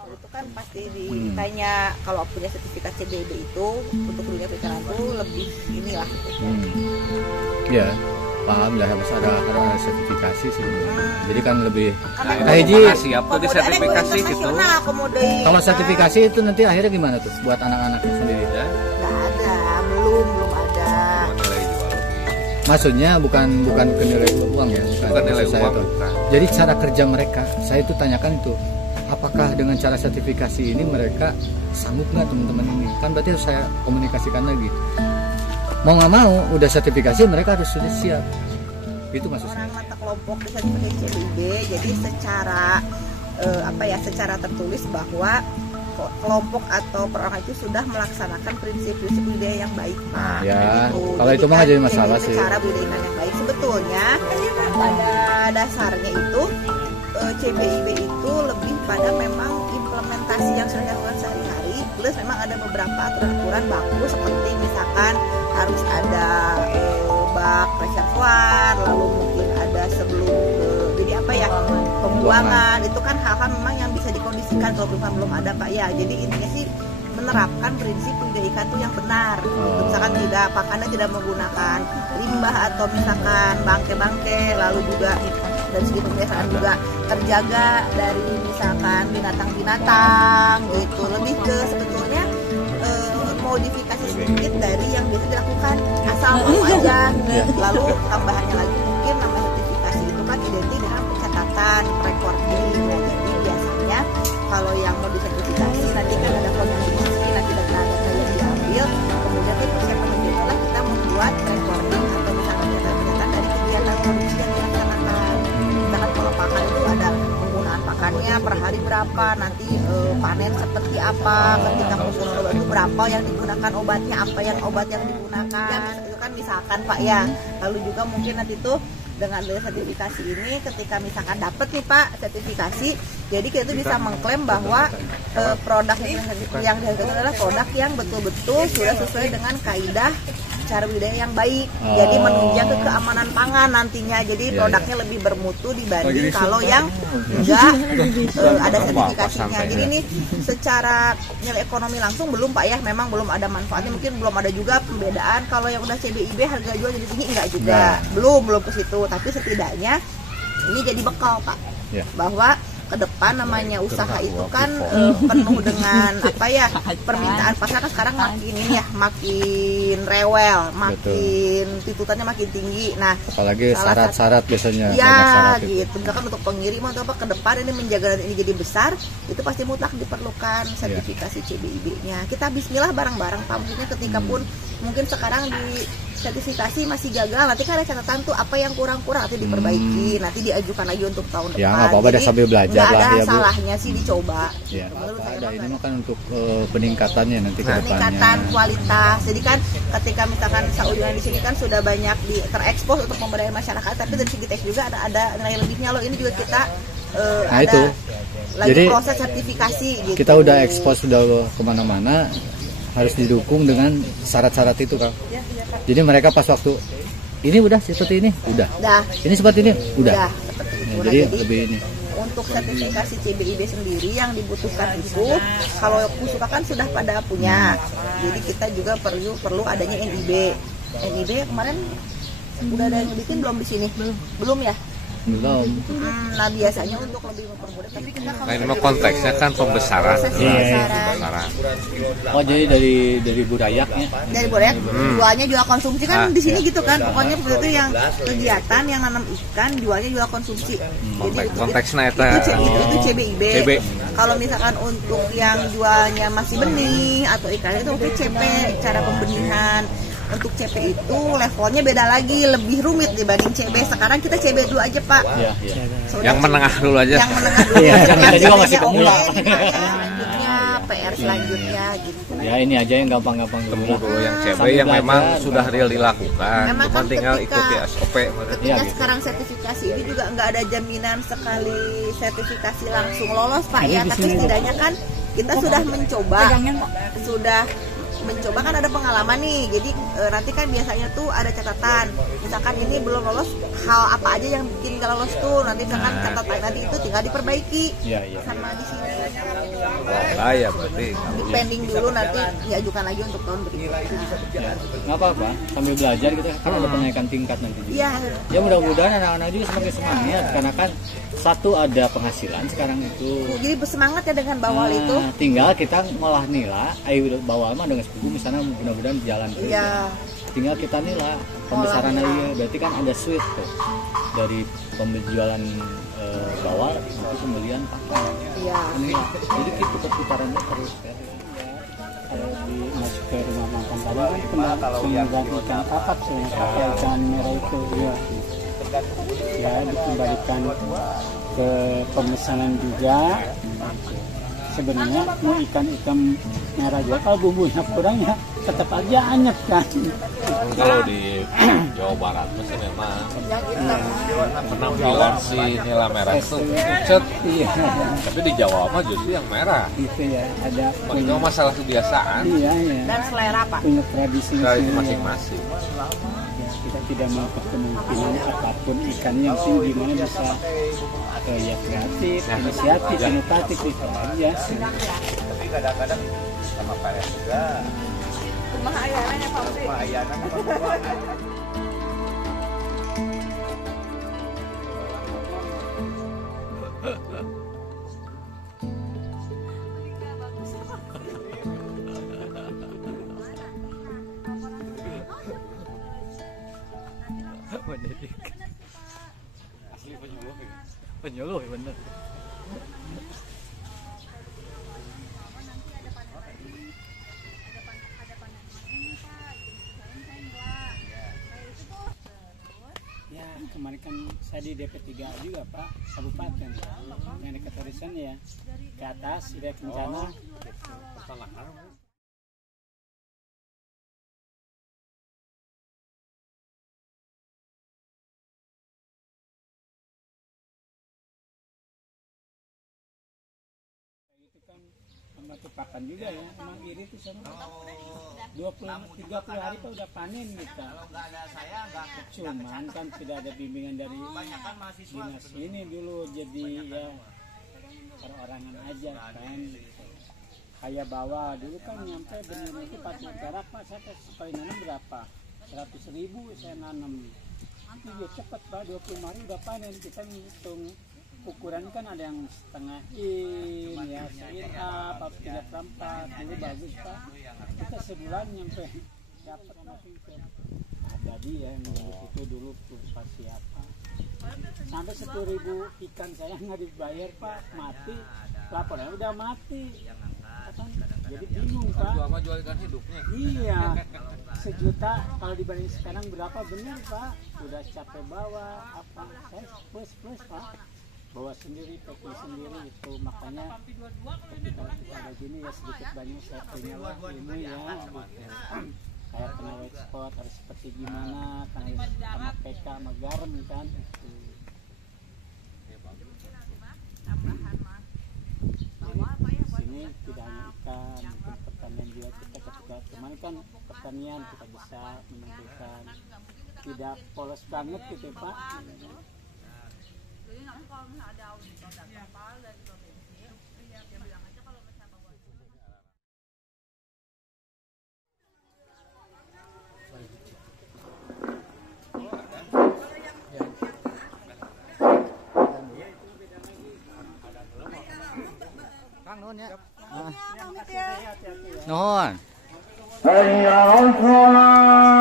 Itu kan pasti ditanya kalau punya sertifikat CBIB itu untuk dunia perikanan itu lebih inilah. Ya, paham lah harus ada sertifikasi sih. Jadi kan lebih siap tuh di sertifikasi gitu. Kalau sertifikasi itu nanti akhirnya gimana tuh buat anak-anaknya sendiri? Nggak ada, belum ada. Maksudnya bukan ke nilai uang ya, bukan nilai uang. Jadi cara kerja mereka, saya itu tanyakan itu, apakah dengan cara sertifikasi ini mereka sanggup nggak teman-teman ini? Kan berarti harus saya komunikasikan lagi. Mau nggak mau, udah sertifikasi mereka harus sudah siap. Itu maksudnya. Orang mata kelompok di sertifikasi CBIB, jadi secara tertulis bahwa kelompok atau perorangan itu sudah melaksanakan prinsip-prinsip budaya yang baik. Ya, kalau itu mah jadi masalah sih. Cara budaya yang baik sebetulnya pada dasarnya itu CBIB itu lebih pada memang implementasi yang sering dilakukan sehari-hari, plus memang ada beberapa aturan-aturan baku seperti misalkan harus ada bak reservoir, lalu mungkin ada sebelum pembuangan, itu kan hal-hal memang yang bisa dikondisikan kalau belum ada Pak ya. Jadi intinya sih menerapkan prinsip budaya ikan itu yang benar. Misalkan pakannya tidak menggunakan limbah atau misalkan bangke-bangke, lalu juga dari segi pembiasaan juga terjaga dari misalkan binatang-binatang gitu. Lebih ke sebetulnya modifikasi sedikit dari yang biasa dilakukan asal mau aja. Lalu tambahannya lagi mungkin namanya sertifikasi itu kan identik dengan pencatatan, recording. Jadi biasanya kalau yang mau disertifikasi nanti kan ada form yang dimasuki, nanti data-data yang diambil, kemudian itu persiapan adalah kita membuat recording atau misalkan pencatatan dari kegiatan produksi yang dilaksanakan. Misalkan kalau pakan itu ada penggunaan pakannya per hari berapa, nanti panen seperti apa, ketika penggunaan obat itu berapa yang digunakan obatnya, apa yang obat yang digunakan, itu kan misalkan Pak ya. Lalu juga mungkin nanti tuh dengan sertifikasi ini ketika misalkan dapat nih Pak sertifikasi, jadi kita tuh bisa mengklaim bahwa produk yang dihasilkan adalah produk yang betul-betul sudah sesuai dengan kaidah cara budidaya yang baik. Jadi menunjang ke keamanan pangan nantinya. Jadi produknya lebih bermutu dibanding kalau yang enggak ada sertifikasinya. Jadi ini secara nilai ekonomi langsung belum Pak ya, memang belum ada manfaatnya, mungkin belum ada juga perbedaan kalau yang udah CBIB harga jual jadi tinggi enggak juga. Belum ke situ, tapi setidaknya ini jadi bekal Pak. Bahwa ke depan namanya usaha itu kan penuh dengan permintaan pasar kan sekarang makin rewel, makin tuntutannya makin tinggi. Nah, apalagi syarat-syarat biasanya gitu. Misalkan untuk pengiriman atau ke depan ini menjaga ini jadi besar, itu pasti mutlak diperlukan sertifikasi CBIB-nya. Kita bismillah bareng-bareng Pak. Maksudnya ketika pun mungkin sekarang di sertifikasi masih gagal, nanti kan ada catatan tuh apa yang kurang-kurang nanti diperbaiki, nanti diajukan lagi untuk tahun depan. Ya nggak apa-apa, ada sambil belajar lah ya Bu. Nggak ada salahnya sih dicoba. Ya, ada ini mah kan untuk peningkatannya nanti ke depannya. Peningkatan kualitas. Jadi kan ketika misalkan Saudian di sini kan sudah banyak terekspos untuk pemberdayaan masyarakat, tapi dari segi teks juga ada nilai lebihnya loh. Ini juga kita ada itu lagi jadi proses sertifikasi gitu. Kita udah ekspos sudah kemana-mana, harus didukung dengan syarat-syarat itu Kak. Jadi mereka pas waktu ini udah seperti ini, udah. Ini seperti ini, udah. Jadi lebih ini. Untuk sertifikasi CBIB sendiri yang dibutuhkan itu, kalau Pusuka kan sudah pada punya. Jadi kita juga perlu adanya NIB. NIB kemarin udah ada yang bikin belum di sini? Belum ya? Belum. Nah biasanya untuk lebih mempermudah, tapi kita nah ini mah konteksnya kan pembesaran. Oh jadi dari budayanya? Dari budaya, jualnya jual konsumsi kan di sini gitu kan. Pokoknya seperti itu yang kegiatan yang nanam ikan jualnya jual konsumsi. Jadi konteksnya itu CBIB. Kalau misalkan untuk yang jualnya masih benih atau ikan itu mungkin CP, cara pembenihan. Untuk CP itu levelnya beda lagi, lebih rumit dibanding CB. Sekarang kita CB dulu aja Pak. Yang menengah dulu aja. Yang menengah dulu. Kita juga masih pemula. Selanjutnya PR selanjutnya gitu. Ya ini aja yang gampang-gampang dulu yang CB yang memang sudah real dilakukan. Cuma tinggal ikuti SOP. Ketika sekarang sertifikasi ini juga nggak ada jaminan sekali sertifikasi langsung lolos Pak ya. Tapi setidaknya kan kita sudah mencoba, sudah mencoba kan ada pengalaman nih, jadi nanti kan biasanya tuh ada catatan, misalkan ini belum lolos, hal apa aja yang bikin gak lolos tuh, nanti misalkan catatan nanti itu tinggal diperbaiki sama di sini. Ya berarti Pending dulu, nanti diajukan lagi untuk tahun berikutnya. Nggak apa-apa, sambil belajar gitu kan ada penaikan tingkat nanti. Iya. Ya mudah-mudahan anak-anak juga semakin semangat karena kan satu ada penghasilan sekarang itu. Jadi bersemangat ya dengan bawal itu. Tinggal kita ngolah nila, bawal mah dengan sepupu misalnya mudah-mudahan jalan terus. Iya. Tinggal kita nila pembesaran aja, berarti kan ada switch tuh dari penjualan bawal untuk pembelian pakan. Iya. Jadi kita perputarannya terus kan. Kalau masuk ke rumah makan tadi kan pembagian ikan kakap pakai ikan merah itu ya dikembalikan ke pemesanan juga. Sebenarnya mau ikan merah juga kalau bumbunya kurang ya tetap aja anyep kan. Kalau di Jawa Barat sih memang penampilan si nila merah itu pucet. Iya. Tapi di Jawa mah justru yang merah. Itu ya ada. Itu masalah kebiasaan. Iya ya. Dan selera Pak. Punya tradisi masing-masing. Kita tidak menutup kemungkinan apapun ikan yang tinggi mana bisa ya kreatif, inisiatif, inovatif itu aja. Tapi kadang-kadang sama PNS juga. Rumah ayanan ya Pak. Rumah ayanan Asli penyuluh bener. Ya kemarin kan saya di DP3 juga Pak, kabupaten yang dekat horizon ya ke atas sudah kencana. Kan sama pakan juga ya, emang iri tuh sama 20-30 hari Pak udah panen kita. Cuman kan tidak ada bimbingan dari dinas ini dulu, jadi ya perorangan aja kan. Kayak bawa dulu kan nyampe benar itu patung perak Pak, saya sekali nanam berapa? 100.000 saya nanam. Itu dia cepat Pak, 20 hari udah panen. Kita ngitung ukuran kan ada yang setengah ya sein up 3/4 dulu bagus Pak. Kita sebulan nyampe dapat masih ada dia yang itu dulu pas siapa sampai 10.000 ikan saya nggak dibayar Pak, mati laporannya udah mati kan, jadi bingung Pak. Jual ikan hidupnya. Iya, 1 juta kalau dibanding sekarang berapa benar Pak, udah capek bawa apa saya plus Pak, bawa sendiri, packing sendiri itu. Makanya ketika kita ada gini ya sedikit banyak saya punya lah ilmu ya gitu. Kayak kena white spot harus seperti gimana, karena sama PK sama garam kan itu. Sini tidak hanya ikan, mungkin pertanian juga kita ketika kemarin kan pertanian kita bisa menentukan tidak polos banget gitu Pak. Jadi nanti kalau misalnya ada auditor dan kapal dari provinsi, dia bilang aja kalau misalnya bawa Kang nuhun ya. Nuhun. Hayya 'alas shalah.